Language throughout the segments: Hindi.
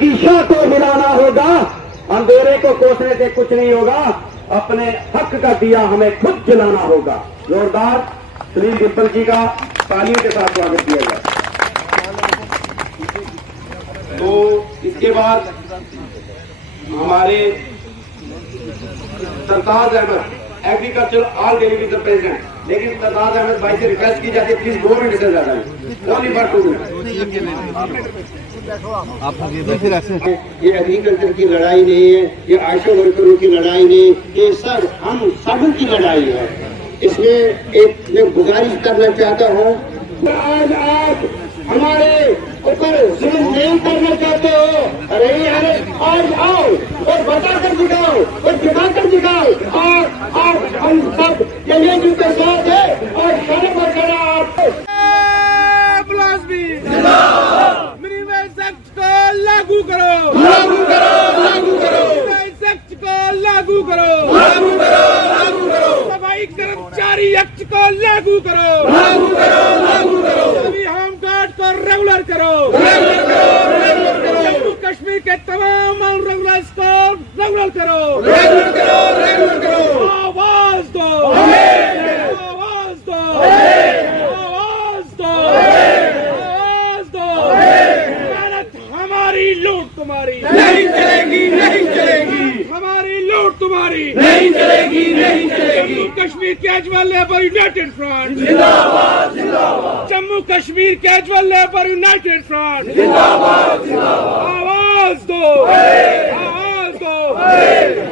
मंकीशा को हिलाना होगा, अंधेरे को कोसने से कुछ नहीं होगा, अपने हक का दिया हमें खुद जलाना होगा। जोरदार सुनील डिम्पल जी का तालियों के साथ स्वागत किया जाए। तो इसके बाद हमारे Sartaj Ahmed agriculture all delegation president, लेकिन सरताज अहमद भाई से रिक्वेस्ट की जाती है प्लीज 2 मिनट से ज्यादा ओनली फॉर 2 मिनट। ये एग्रीकल्चर की लड़ाई नहीं है, ये आशा वर्करों की लड़ाई नहीं, ये सब हम सब की लड़ाई है। इसमें एक मैं गुजारिश करना चाहता हूँ, आज आप हमारे ऊपर जुल्म नहीं करना चाहते हो, अरे अरे आज आओ और बता कर दिखाओ और दिखा कर दिखाओ, और आज हम सब चलिए के साथ है और शर्म और खड़ा आपको लागू करो, लागू करो, लागू करो, एक्ट को लागू करो, लागू करो, लागू करो, सफाई कर्मचारी एक्ट को लागू करो, लागू करो, लागू करो, सभी होम गार्ड को रेगुलर करो, रेगुलर करो, रेगुलर करो, जम्मू कश्मीर के तमाम अनरेगुलर्स को रेगुलर करो, रेगुलर करो, रेगुलर करो, आवाज दो, आवाज दो, आवाज दो, आवाज दो, मेहनत हमारी, लूट तुम्हारी नहीं चलेगी, नहीं चलेगी, हमारी, लूट तुम्हारी नहीं चलेगी, नहीं चलेगी, Jammu Kashmir casual labour United front जिंदाबाद, जिंदाबाद, Jammu Kashmir casual labour United front जिंदाबाद, जिंदाबाद, आवाज दो, आवाज दो।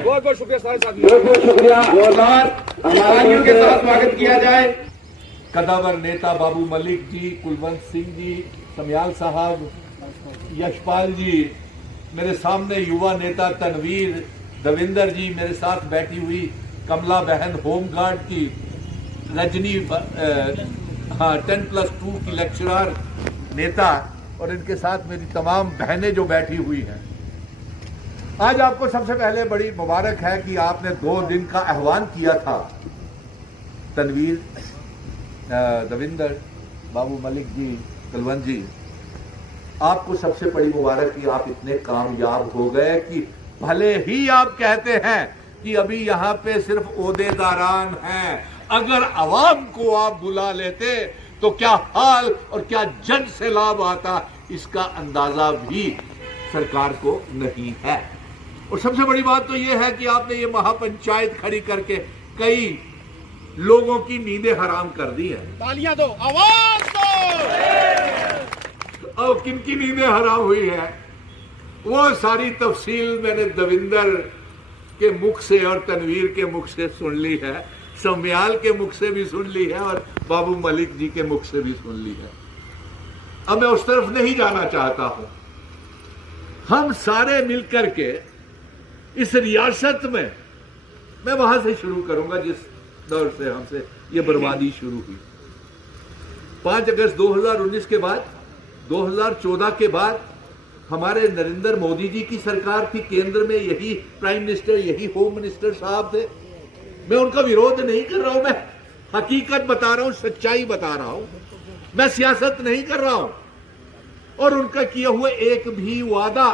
बहुत बहुत शुक्रिया सारे साथियों, बहुत बहुत शुक्रिया। जोरदार तालियों के साथ स्वागत किया जाए। कदावर नेता बाबू मलिक जी, कुलवंत सिंह जी, समयाल साहब, यशपाल जी, मेरे सामने युवा नेता तनवीर, दविंदर जी, मेरे साथ बैठी हुई कमला बहन होमगार्ड की, रजनी 10+2 की लेक्चरर नेता, और इनके साथ मेरी तमाम बहनें जो बैठी हुई हैं। आज आपको सबसे पहले बड़ी मुबारक है कि आपने 2 दिन का आह्वान किया था। तनवीर, दविंदर, बाबू मलिक जी, कुलवंत जी, आपको सबसे बड़ी मुबारक कि आप इतने कामयाब हो गए कि भले ही आप कहते हैं कि अभी यहाँ पे सिर्फ ओहदेदारान हैं, अगर अवाम को आप बुला लेते तो क्या हाल और क्या जन से लाभ आता, इसका अंदाजा भी सरकार को नहीं है। और सबसे बड़ी बात तो यह है कि आपने ये महापंचायत खड़ी करके कई लोगों की नींदें हराम कर दी है। तालियां दो, आवाज दो। और किनकी नींदें हराम हुई है वो सारी तफसील मैंने दविंदर के मुख से और तनवीर के मुख से सुन ली है, समयाल के मुख से भी सुन ली है और बाबू मलिक जी के मुख से भी सुन ली है। अब मैं उस तरफ नहीं जाना चाहता हूं। हम सारे मिलकर के इस रियासत में, मैं वहां से शुरू करूंगा जिस दौर से हमसे ये बर्बादी शुरू हुई। 5 अगस्त 2019 के बाद, 2014 के बाद हमारे नरेंद्र मोदी जी की सरकार थी, केंद्र में यही प्राइम मिनिस्टर, यही होम मिनिस्टर साहब थे। मैं उनका विरोध नहीं कर रहा हूं, मैं हकीकत बता रहा हूं, सच्चाई बता रहा हूं, मैं सियासत नहीं कर रहा हूं। और उनका किए हुए एक भी वादा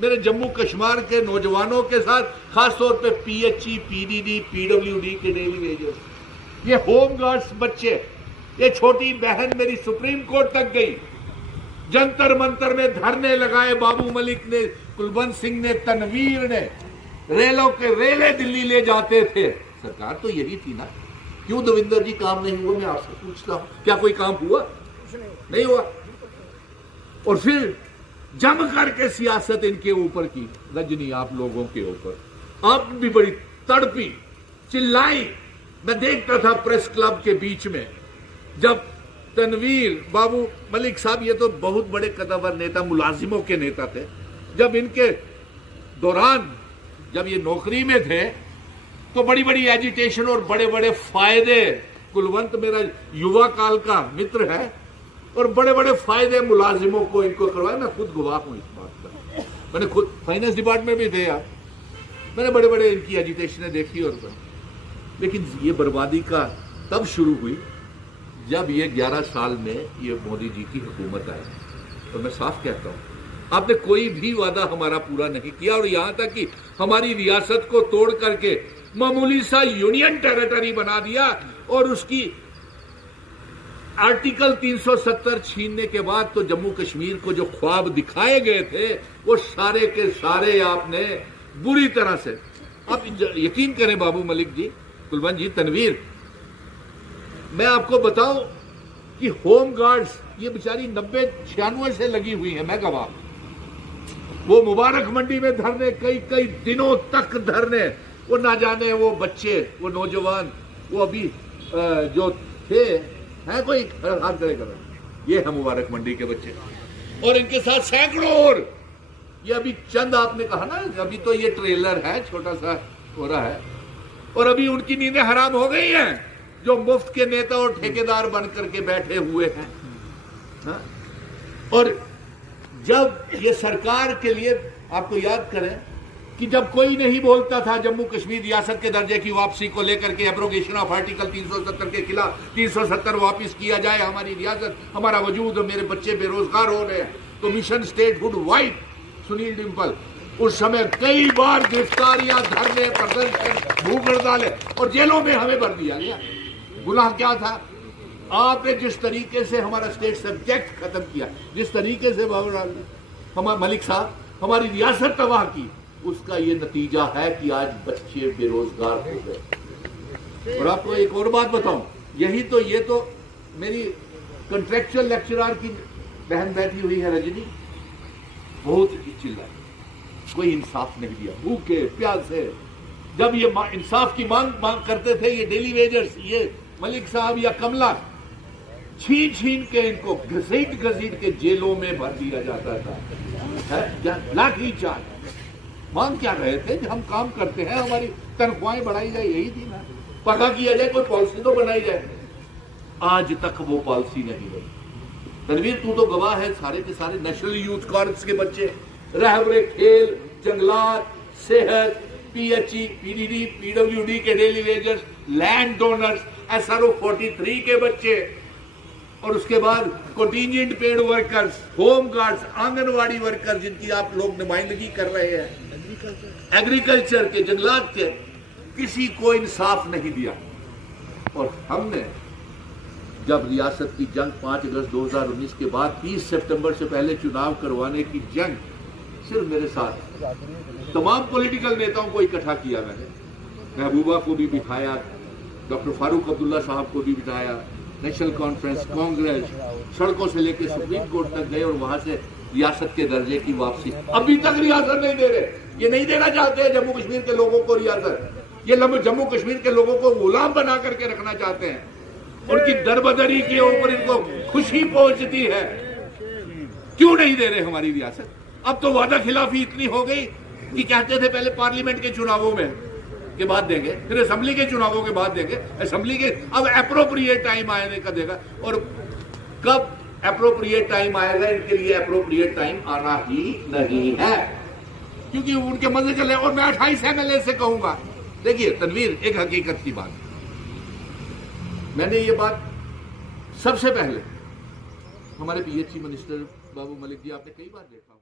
मेरे जम्मू कश्मीर के नौजवानों के साथ, खासतौर पे PHE, PDD, PWD के डेली वेजेस, ये होम गार्ड्स बच्चे, ये छोटी बहन मेरी सुप्रीम कोर्ट तक गई, जंतर मंतर में धरने लगाए बाबू मलिक ने, कुलवंत सिंह ने, तनवीर ने, रेलों के रेले दिल्ली ले जाते थे। सरकार तो यही थी ना, क्यों दविंदर जी काम नहीं हुआ? मैं आपसे पूछता हूं, क्या कोई काम हुआ? नहीं हुआ। और फिर जम करके सियासत इनके ऊपर की, रजनी आप लोगों के ऊपर, आप भी बड़ी तड़पी, चिल्लाई। मैं देखता था प्रेस क्लब के बीच में, जब तनवीर, बाबू मलिक साहब, ये तो बहुत बड़े कदावर नेता, मुलाजिमों के नेता थे, जब इनके दौरान, जब ये नौकरी में थे, तो बड़ी बड़ी एजिटेशन और बड़े बड़े फायदे, कुलवंत मेरा युवा काल का मित्र है, और बड़े बड़े फायदे मुलाजिमों को इनको करवाए। मैं खुद गवाह हूं इस बात का, मैंने खुद फाइनेंस डिपार्टमेंट में भी थे यार, मैंने बड़े बड़े इनकी एजिटेशनें देखी। और लेकिन ये बर्बादी का तब शुरू हुई जब ये 11 साल में ये मोदी जी की हुकूमत आई। तो मैं साफ कहता हूं, आपने कोई भी वादा हमारा पूरा नहीं किया, और यहां तक कि हमारी रियासत को तोड़ करके मामूली सा यूनियन टेरिटरी बना दिया, और उसकी आर्टिकल 370 छीनने के बाद तो जम्मू कश्मीर को जो ख्वाब दिखाए गए थे वो सारे के सारे आपने बुरी तरह से, आप यकीन करें बाबू मलिक जी, कुलवंत जी, तनवीर, मैं आपको बताऊं कि होम गार्ड्स ये बेचारी 90-96 से लगी हुई है, मैं गवाह, वो मुबारक मंडी में धरने, कई कई दिनों तक धरने, वो ना जाने वो बच्चे, वो नौजवान, वो अभी जो थे, है कोई हाथ खड़े कर, ये है मुबारक मंडी के बच्चे, और इनके साथ सैकड़ों और, ये अभी चंद आपने कहा ना, अभी तो ये ट्रेलर है, छोटा सा हो रहा है, और अभी उनकी नींदें हराम हो गई हैं जो मुफ्त के नेता और ठेकेदार बन करके बैठे हुए हैं। हाँ? और जब ये सरकार के लिए, आपको याद करें कि जब कोई नहीं बोलता था जम्मू कश्मीर रियासत के दर्जे की वापसी को लेकर के, एब्रोगेशन ऑफ आर्टिकल 370 के खिलाफ 370 वापस किया जाए हमारी रियासत, हमारा वजूद, मेरे बच्चे बेरोजगार हो रहे हैं, तो mission statehood wide Sunil Dimple उस समय कई बार गिरफ्तारियां, धरने, प्रदर्शन, भूख हड़तालें, और जेलों में हमें भर दिया गया। गुनाह क्या था? आपने जिस तरीके से हमारा स्टेट सब्जेक्ट खत्म किया, जिस तरीके से हमारे मलिक साहब हमारी रियासत तबाह की, उसका ये नतीजा है कि आज बच्चे बेरोजगार हो गए। और आपको एक और बात बताऊं, यही तो, ये तो मेरी कंट्रेक्चुअल लेक्चरर की बहन बैठी हुई है रजनी, बहुत चिल्लाई, कोई इंसाफ नहीं दिया, भूखे प्यासे, जब ये इंसाफ की मांग करते थे ये डेली वेजर्स, ये मलिक साहब या कमला, छीन छीन के इनको घसीट घसीट के जेलों में भर दिया जाता था, लाठी चार्ज। मांग क्या रहे थे कि हम काम करते हैं, हमारी तनख्वाहें बढ़ाई जाए, यही थी ना, पक्का किया जाए, कोई पॉलिसी तो बनाई जाए। आज तक वो पॉलिसी नहीं बनी। तनवीर, तू तो गवाह है, सारे के सारे नेशनल यूथ कॉर्प्स के बच्चे, रहबरे खेल, जंगलात, सेहत, पीएचई, पीडीडी, पीडब्ल्यूडी के daily wagers, land donors, SRO 43 के बच्चे, और उसके बाद contingent paid workers, home guards, anganwadi workers, जिनकी आप लोग नुमाइंदगी कर रहे हैं, एग्रीकल्चर के, जंगलात के, किसी को इंसाफ नहीं दिया। और हमने जब रियासत की जंग 5 अगस्त 2019 के बाद 30 सितंबर से पहले चुनाव करवाने की जंग, सिर्फ मेरे साथ तमाम पॉलिटिकल नेताओं को इकट्ठा किया, मैंने महबूबा को भी बिठाया, डॉक्टर फारूक अब्दुल्ला साहब को भी बिठाया, नेशनल कॉन्फ्रेंस, कांग्रेस, सड़कों से लेकर सुप्रीम कोर्ट तक गए, और वहां से रियासत के दर्जे की वापसी। अभी तक रियासत नहीं दे रहे, ये नहीं देना चाहते हैं जम्मू कश्मीर के लोगों को रियासत, ये जम्मू कश्मीर के लोगों को गुलाम बना करके रखना चाहते हैं, उनकी दरबदरी के ऊपर इनको खुशी पहुंचती है। क्यों नहीं दे रहे हमारी रियासत? अब तो वादा खिलाफी इतनी हो गई कि कहते थे पहले पार्लियामेंट के चुनावों में के बाद देंगे, फिर असेंबली के चुनावों के बाद देंगे, असेंबली के, अब एप्रोप्रिएट टाइम आने का देगा। और कब एप्रोप्रिएट टाइम आएगा? इनके लिए एप्रोप्रिएट टाइम आना ही नहीं है, क्योंकि उनके मजे चले। और मैं 28 MLA से कहूंगा, देखिए तनवीर, एक हकीकत की बात, मैंने ये बात सबसे पहले हमारे पीएचई मिनिस्टर बाबू मलिक जी, आपने कई बार देखा